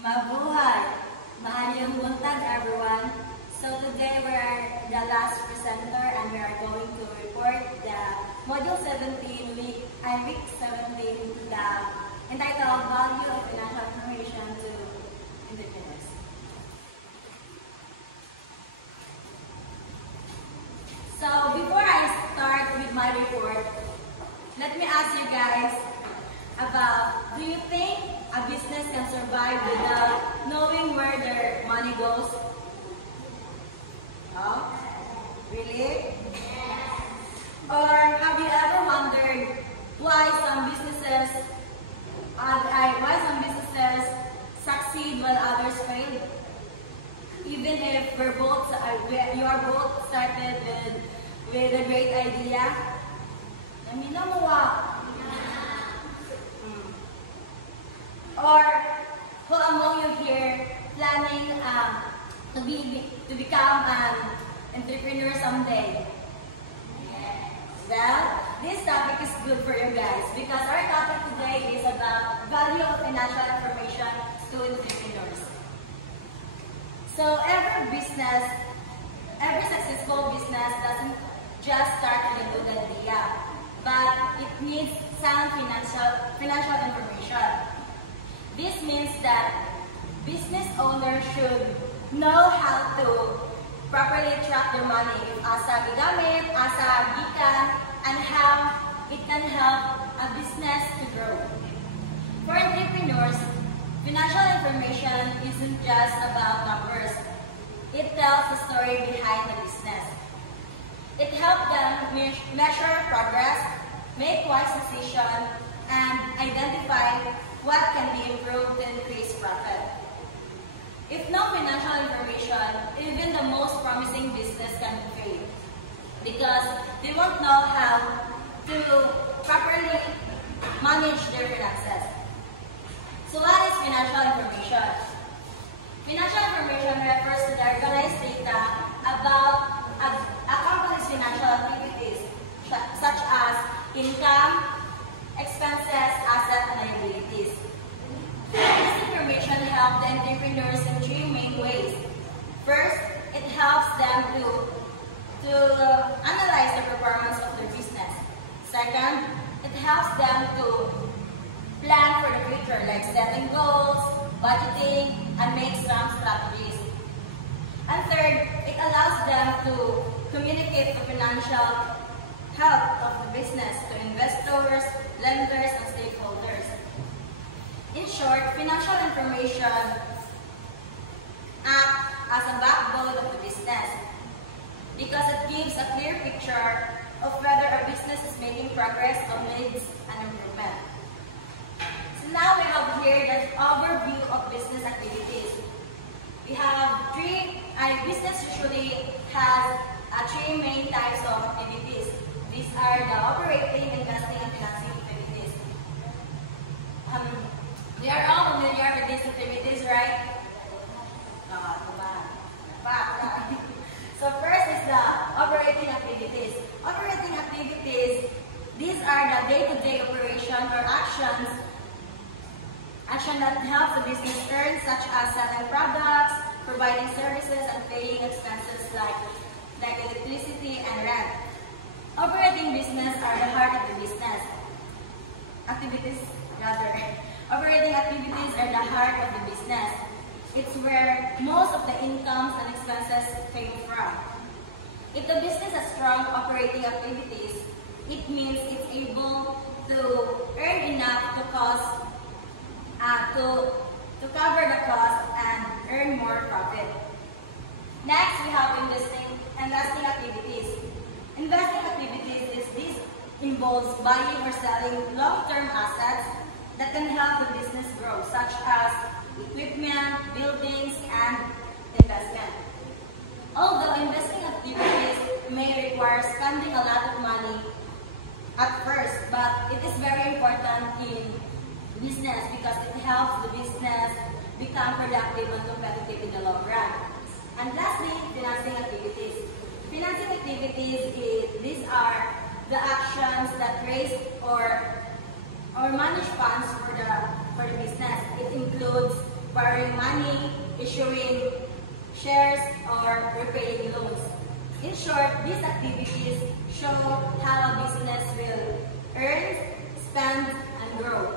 Mabuhay! Maayong buntag, everyone. So today we are the last presenter and we are going to report the Module 17, week 17, the entitled Value of Financial Information to Entrepreneurs. So before I start with my report, let me ask you guys about, do you think a business can survive without knowing where their money goes? Oh, really? Or have you ever wondered why some businesses succeed while others fail? Even if you are both started with a great idea. Or who among you here planning to become an entrepreneur someday? Well, this topic is good for you guys because our topic today is about value of financial information to entrepreneurs. So every successful business doesn't just start with a good idea, but it needs sound financial information. This means that business owners should know how to properly track their money, asa gigamit, asa gikan, and how it can help a business to grow. For entrepreneurs, financial information isn't just about numbers. It tells the story behind the business. It helps them measure progress, make wise decisions, and identify what can be improved to increase profit. If no financial information, even the most promising business can fail because they won't know how to properly manage their finances. So what is financial information? Financial information refers to the organized data about a company's financial activities such as income, expenses, assets, and liabilities. This information helps the entrepreneurs in three main ways. First, it helps them to analyze the performance of their business. Second, it helps them to plan for the future, like setting goals, budgeting, and make some strategies. And third, it allows them to communicate the financial health of the business to investors, lenders, and stakeholders. In short, financial information acts as a backbone of the business because it gives a clear picture of whether a business is making progress or needs an improvement. So now we have here the overview of business activities. We have business usually has three main types of activities. These are the operating, investing, and financing activities. We are all familiar with these activities, right? So first is the operating activities. Operating activities, these are the day-to-day operation or action that helps the business earn, such as selling products, providing services, and paying expenses like electricity and rent. Operating business are the heart of the business. Operating activities are the heart of the business. It's where most of the incomes and expenses came from. If the business has strong operating activities, it means it's able to earn enough to cover the cost and earn more profit. Next, we have investing activities. Investing activities involves buying or selling long-term assets that can help the business grow, such as equipment, buildings, and investment. Although investing activities may require spending a lot of money at first, but it is very important in business because it helps the business become productive and competitive in the long run. And lastly, financing activities. Financing activities, these are the actions that raise or manage funds for the business. It includes borrowing money, issuing shares, or repaying loans. In short, these activities show how a business will earn, spend, and grow.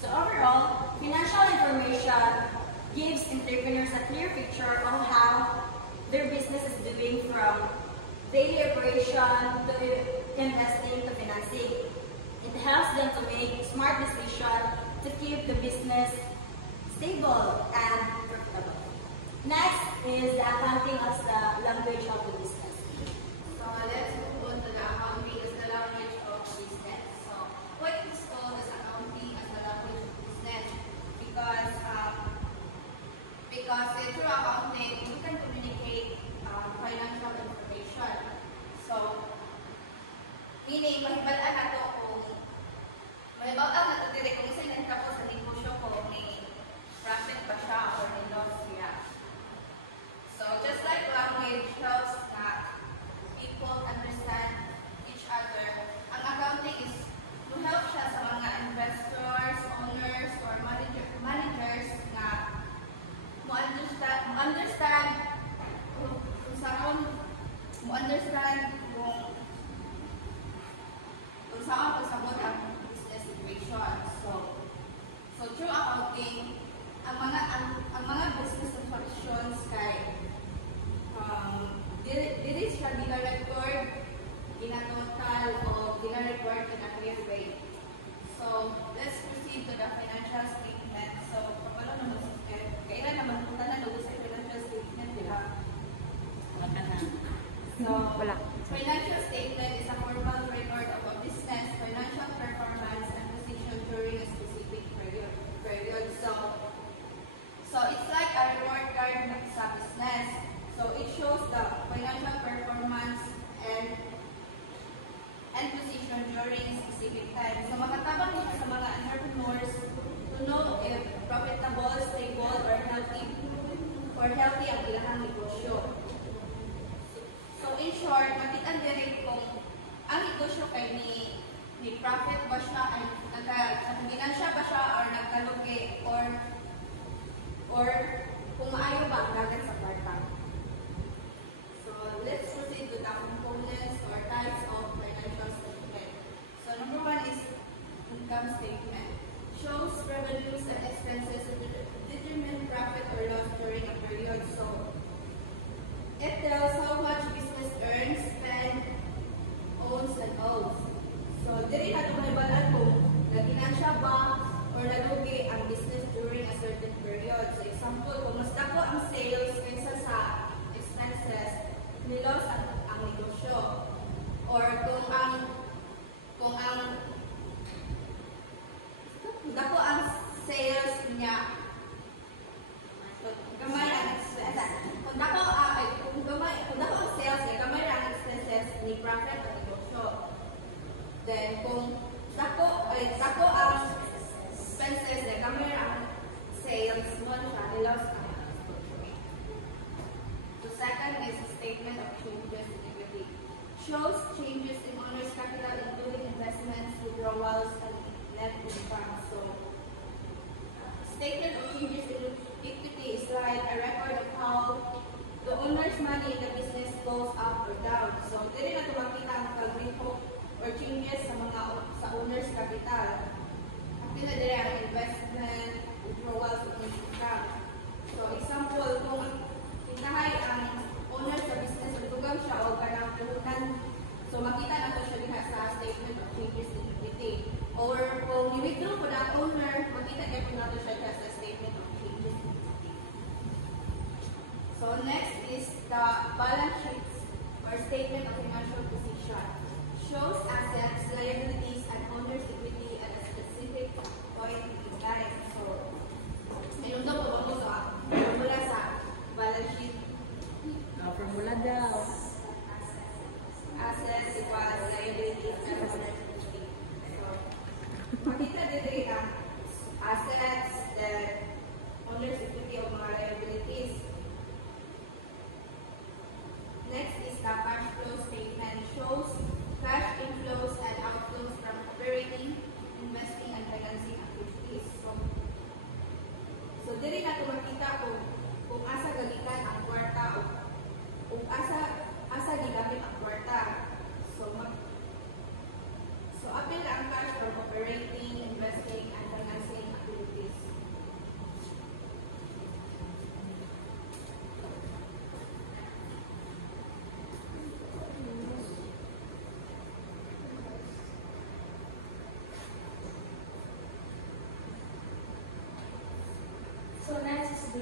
So overall, financial information gives entrepreneurs a clear picture of how their business is doing, from daily operation to investing to financing. It helps them to make smart decisions to keep the business stable and profitable. Next is the accounting as the language of the business. So let's move on to the accounting as the language of business. So what is called as accounting as the language of business? Because through accounting, we can communicate financial information. So, meaning, mahibalaan na ito kung mahibalaan na ito dire kung sinenta ko sa negosyo ko, may profit ba siya or may loss siya. So, just like language helps that people understand each other, ang accounting is to help siya sa mga investors, owners, or managers na mo-understand kung saan pasabot ang business situation. So through accounting, ang mga business transactions kay dili siya gina-record, gina-total, o gina-report in a clear way. So let's proceed to the financial statement. So paano naman kailan naman punta na lugo sa financial statement, di ba? So, financial statement is a formal record of a business, financial performance, and position during a specific period. So it's like a report card sa business. So it shows the financial performance and position during a specific time. So makatabang ito sa mga entrepreneurs to know if profitable, stable, or healthy ang ilang negosyo. So in short, makita din kung ang negosyo kay ni profit ba siya, ay nagka-ginansya ba siya, or nagkalugi, or kung maayo ba ang dagat sa kwarta. So let's proceed to the components or types of financial statement. So number one is income statement. Shows revenues and expenses to determine profit or loss during a period. So it tells how much business earns, spends, owns, and owes. So diri na itong naibalan kung naginansya ba or nalugi ang business during a certain period. So example, kung mas dako ang sales kaysa sa expenses, nilos ang negosyo. Or kung dako ang sales niya, gamay ang expenses. Kung dako ang sales niya, gamay ang expenses ni profit ang negosyo. Then kung dako ang expenses niya, gamay ang sales mo siya, nilos ang negosyo. The second is a statement of changes in equity. Shows changes in owner's capital including investments, withdrawals, and net income. So, statement of changes in equity is like a record of how the owner's money in the business goes up or down. So, dili na tumakita ang pag-repo or changes sa owner's capital. At na dili ang investment, withdrawals, and net income. So, example, kung inahay ang owner sa business, tugang siya o kanang puhunan, so makita na ito siya diha sa statement of changes in equity. Or kung i-withdraw ko na owner, makita niya po natin siya sa statement of changes in equity. So next is the balance sheets or statement of financial position. Shows assets, liabilities, and owner's equity at a specific point in time. So, mayroon daw po mo sa formula sa balance sheet. Formula daw. Assets equals liabilities and owner's equity. So, makita dito ang assets, then owner's equity o mga liabilities. Next is the cash flow statement. Shows cash inflows and outflows from So diri na makita kung asa gagikan ang kwarta o asa gigamit ang kwarta. So apil na ang cash from operating, investing, and financing activities. So next is the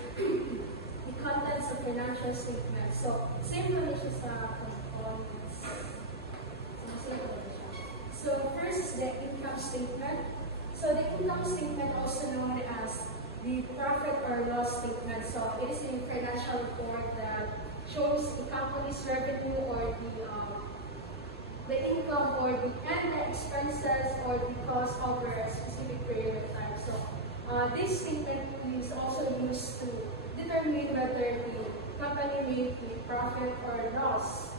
contents of financial statement. So same naman siya sa components. So first is the income statement. So the income statement, also known as the profit or loss statement. So it is a financial report that shows the company's revenue or the income or the expenses or the cost over a specific period of time. So this statement is also used to determine whether the company made a profit or loss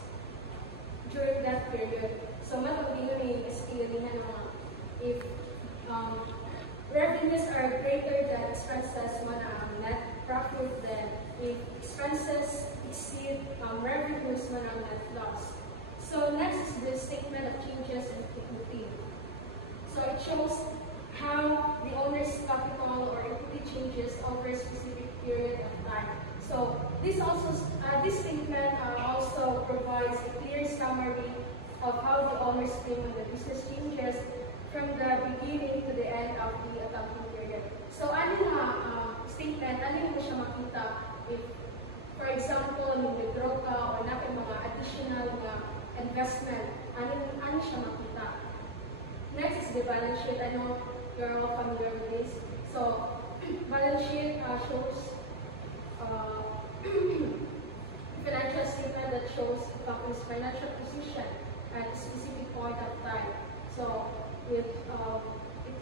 during that period. So matawag is if revenues are greater than expenses, net profit, then if expenses exceed revenues, net loss. So next is the statement of changes in equity. So it shows how the owner's capital or equity changes over a specific period of time. So this statement also provides a clear summary of how the owner's claim on the business changes from the beginning to the end of the accounting period. So ano nga statement, ano mo siya makita if, for example, nag-withdraw ka o natin mga additional investment, ano siya makita. Next is the balance sheet. I know you're all familiar with this. So balance sheet shows financial statement that shows the company's financial position at a specific point of time. So it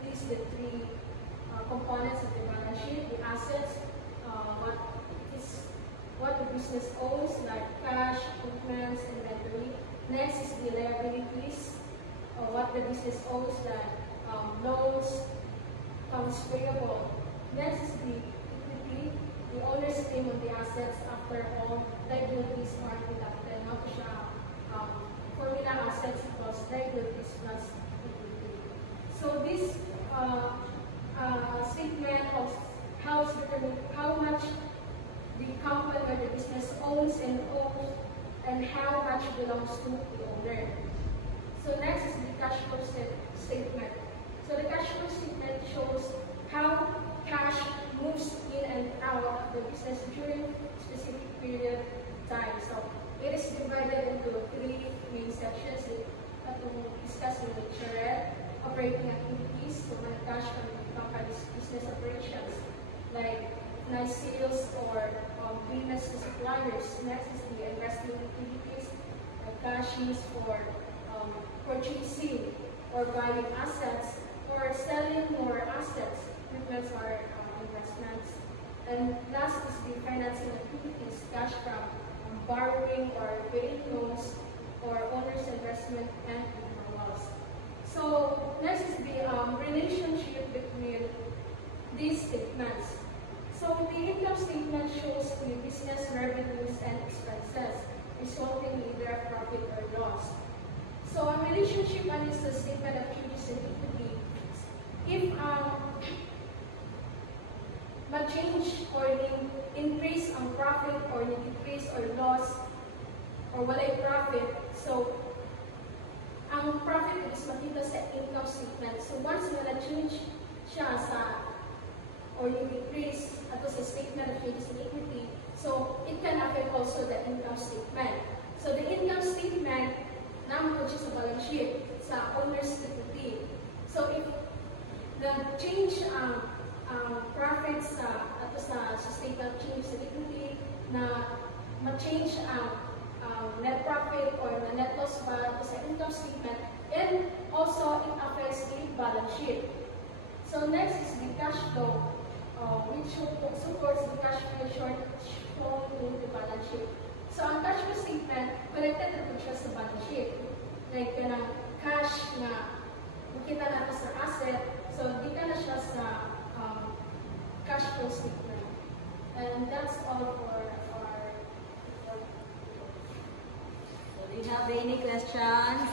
lists the three components of the balance sheet: the assets, what the business owns, like cash, equipment, inventory. Next is the liabilities, what the business owes, like loans, accounts payable. Next is the equity, the owner's claim on the assets after all liabilities are deducted. Not siya formula assets plus liabilities plus equity. So this statement helps determine how much the company or the business owns and how much belongs to the owner. So next is the cash flow statement. So the cash flow statement shows how cash moves in and out of the business during specific period of time. So it is divided into three main sections that we'll discuss in the charrette: operating activities, so when cash from the company's business operations, like nice sales or payments to suppliers. Next is the investing activities, like cash used for purchasing or buying assets or selling more assets. Equipments are investments. And last is the financing activities, cash from borrowing or paying loans or owner's investment and loss. So next is the relationship between these statements. So the income statement shows the business revenues and expenses, resulting in either a profit or loss. So a relationship is the statement of changes in equity. If ma-change or increase ang profit or decrease or loss or walay profit, so ang profit is makita sa income statement. So once na-change siya sa or decrease ato sa statement of changes in equity, so it can affect also the income statement. So the income statement naman po siya sa balance sheet sa owner's equity. So if the change ang profits ato sa statement of changes in equity na ma-change ang net profit or the net loss ba ato sa income statement, and also it affects the balance sheet. So next is the cash flow, which supports the cash flow shown in the balance sheet. So ang cash flow statement, connected na po siya sa balance sheet. Like kanang cash na makita natin sa asset, so di ka na siya sa cash flow statement. any question?